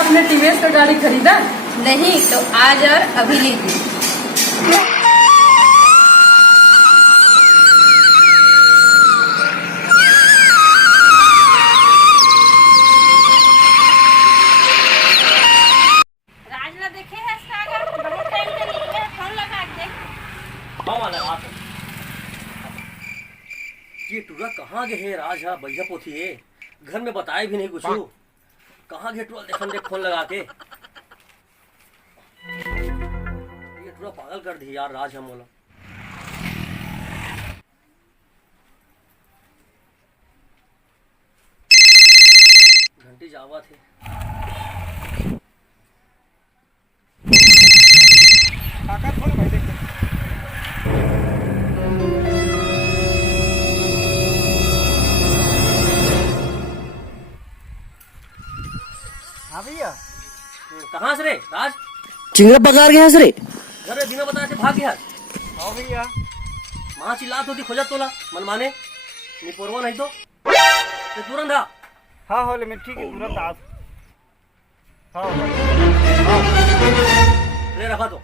आपने टीवीएस का गाड़ी खरीदा? नहीं तो आज और अभी लीजिए। राजला देखे है सागर बहुत टाइम से निकले फोन लगा के ये टूरा कहाँ गए है राज? हा भैया पोथी है, घर में बताए भी नहीं कुछ। कहाँ गए टूरा? देखन देख फोन लगा के। ये टूरा पागल कर दी यार राज हम बोला। घंटी जावा थे। हाँ भैया, कहाँ से रे राज? चिंगड़ा पकार गया रे। घर में बिना बताए से भाग गया। हाँ भैया, माँ चिल्लात होती खोजत तोला मन माने निपोरवा नहीं तो तुरंत आ। हाँ होले में ठीक है, तुरंत आप। हाँ ले रखा तो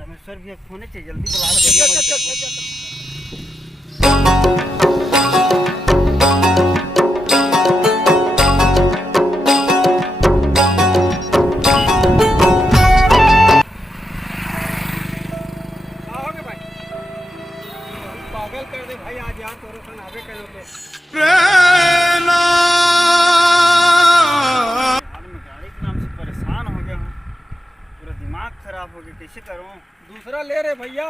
रमेश्वर भैया फोन चाहिए, जल्दी बुला। पागल कर दे भाई आज यार, तोरो सन आवे कर दे। गाड़ी के नाम से परेशान हो गया हूँ, पूरा दिमाग खराब हो गया, कैसे करूँ? दूसरा ले रे भैया।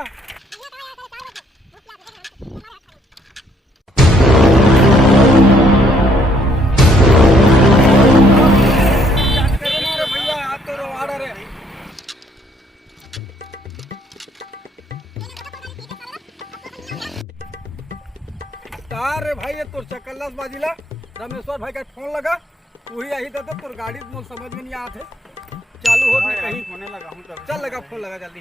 भैया आप तो रोवाड़ रे। रे भाई ये तोर चकल्लास बाजिला रमेश्वर भाई का फोन लगा, वही यही था तो तोर गाड़ी तो समझ में नहीं आते चालू हो तो कहीं होने लगा हूँ। तब चल लगा फोन लगा जल्दी।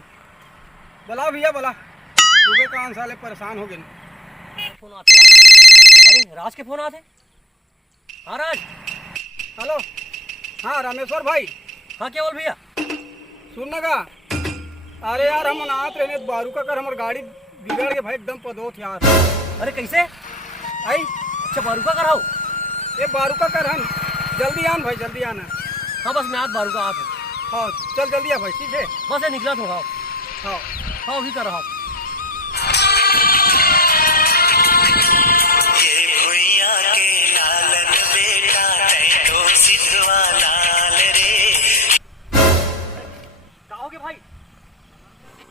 बोला भैया बोला, सुबह का साले परेशान हो गए। फोन आते यार। अरे राज के फोन आते। हाँ राज। हेलो, हाँ रमेश्वर भाई। हाँ क्या बोल भैया? सुन लगा, अरे यार हम अनाथ रहने बारू का कर हमारी गाड़ी बिगड़ के भाई एकदम पदोत यार। अरे कैसे आई? अच्छा बारू का कराओ। ये बारू का कर हम जल्दी आन भाई, जल्दी आना। हाँ बस मैं आज बारू का आता हूँ। हाँ चल जल्दी आ भाई, ठीक है। बस ये निकला तो। हाँ हाँ हाँ वही कर रहा हूँ। कहाँ हो गए भाई?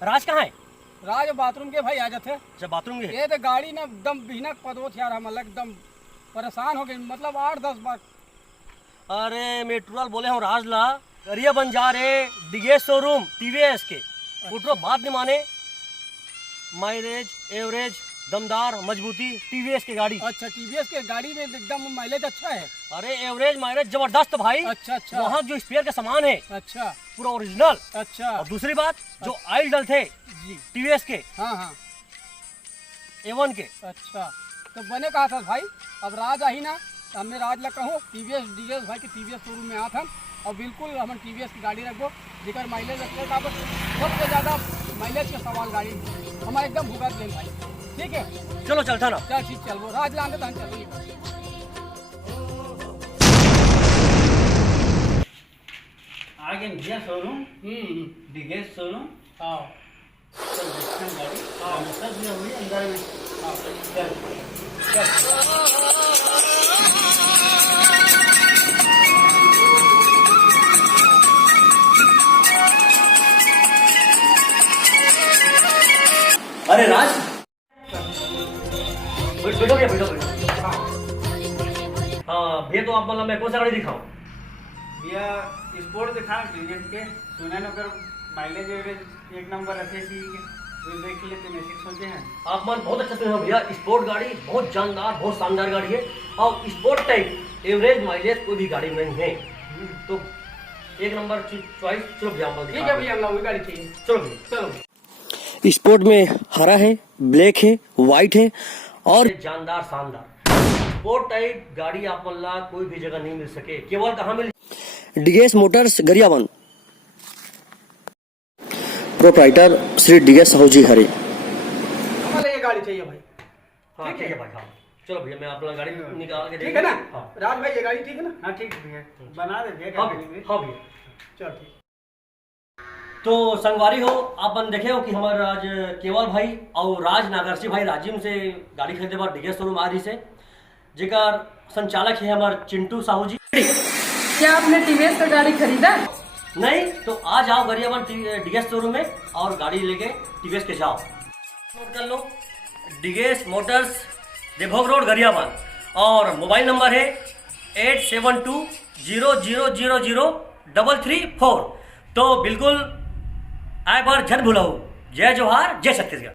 राज कहाँ है? राज बाथरूम के भाई आ जाते। अच्छा बाथरूम में है। ये तो गाड़ी ना एकदम बिना पदोत यार, हम अलग एकदम परेशान हो गए, मतलब 8-10 बार। अरे मेट्रोल बोले हम राज ला करिया बन जा रहे दिगेश शोरूम टीवीएस के। उठो बात नहीं माने, माइलेज एवरेज दमदार मजबूती टीवीएस की गाड़ी। अच्छा टीवीएस के गाड़ी में एकदम माइलेज अच्छा है। अरे एवरेज माइलेज जबरदस्त भाई। अच्छा अच्छा। वहाँ जो स्पेयर का सामान है अच्छा पूरा ओरिजिनल। अच्छा। और दूसरी बात जो ऑयल डल थे जी टीवीएस के हाँ हाँ A1 के। अच्छा तो बने कहा था भाई, अब राज आई ना, हमने राज ला कहो टीवीएस डीएस भाई के टीवीएस शोरूम में आता और बिल्कुल हम टीवीएस की गाड़ी रखो जिकर माइलेज अच्छा है, सबसे ज़्यादा माइलेज के सवाल गाड़ी हमारे एकदम भुगत ले भाई। ठीक है चलो चलता ना। चल ठीक, चल वो राज लाने तो हम चलिए। आगे भैया शोरूम डीएस शोरूम। हाँ चल देखते हैं गाड़ी। हाँ सब भी हुई अंदर में। हाँ चल अरे राज बैठो क्या? बैठो बैठो। हाँ भैया तो आप मतलब मैं कौन सा गाड़ी दिखाऊं? भैया स्पोर्ट दिखा टीवीएस के, सुना न कर माइलेज एवरेज एक नंबर रखे सी के, तो देख लेते हैं सोचे हैं। आप मन बहुत अच्छा सुने हो भैया। स्पोर्ट गाड़ी बहुत जानदार बहुत शानदार गाड़ी है और स्पोर्ट टाइप एवरेज माइलेज कोई भी गाड़ी में नहीं है, तो एक नंबर चॉइस। चलो भैया ठीक है भैया, हम वही गाड़ी चाहिए। चलो भैया चलो। स्पोर्ट में हरा है, ब्लैक है, व्हाइट है और जानदार शानदार। स्पोर्ट टाइप गाड़ी आप ला कोई भी जगह नहीं मिल सके, केवल कहाँ मिल DS motors Gariaband. Proprietor Shri DS Sahu ji हरे। हमारे ये गाड़ी चाहिए भाई। हाँ ठीक है भाई। हाँ चलो भैया, मैं अपना गाड़ी निकाल के ठीक है ना? हाँ राज भाई ये गाड़ी ठीक है ना? हाँ ठीक है भैया, बना दे भैया हाँ गाड़ी भैया, में। हाँ भैया। चल ठीक। तो संगवारी हो, आपन देखे हो कि हमारे आज केवल भाई और राज नागरसी भाई राजिम से गाड़ी खरीदे बार डीएस शोरूम आ रही से, जेकर संचालक है हमारे चिंटू साहू जी। क्या आपने टीवीएस का गाड़ी खरीदा? नहीं तो आ जाओ गरियाबंद डीएस शोरूम में और गाड़ी लेके टीवीएस के जाओ। नोट कर लो, DS motors Devbhog road Gariaband, और मोबाइल नंबर है 8720000334। तो बिल्कुल आए बार झट भूलो। जय जोहार, जय छत्तीसगढ़।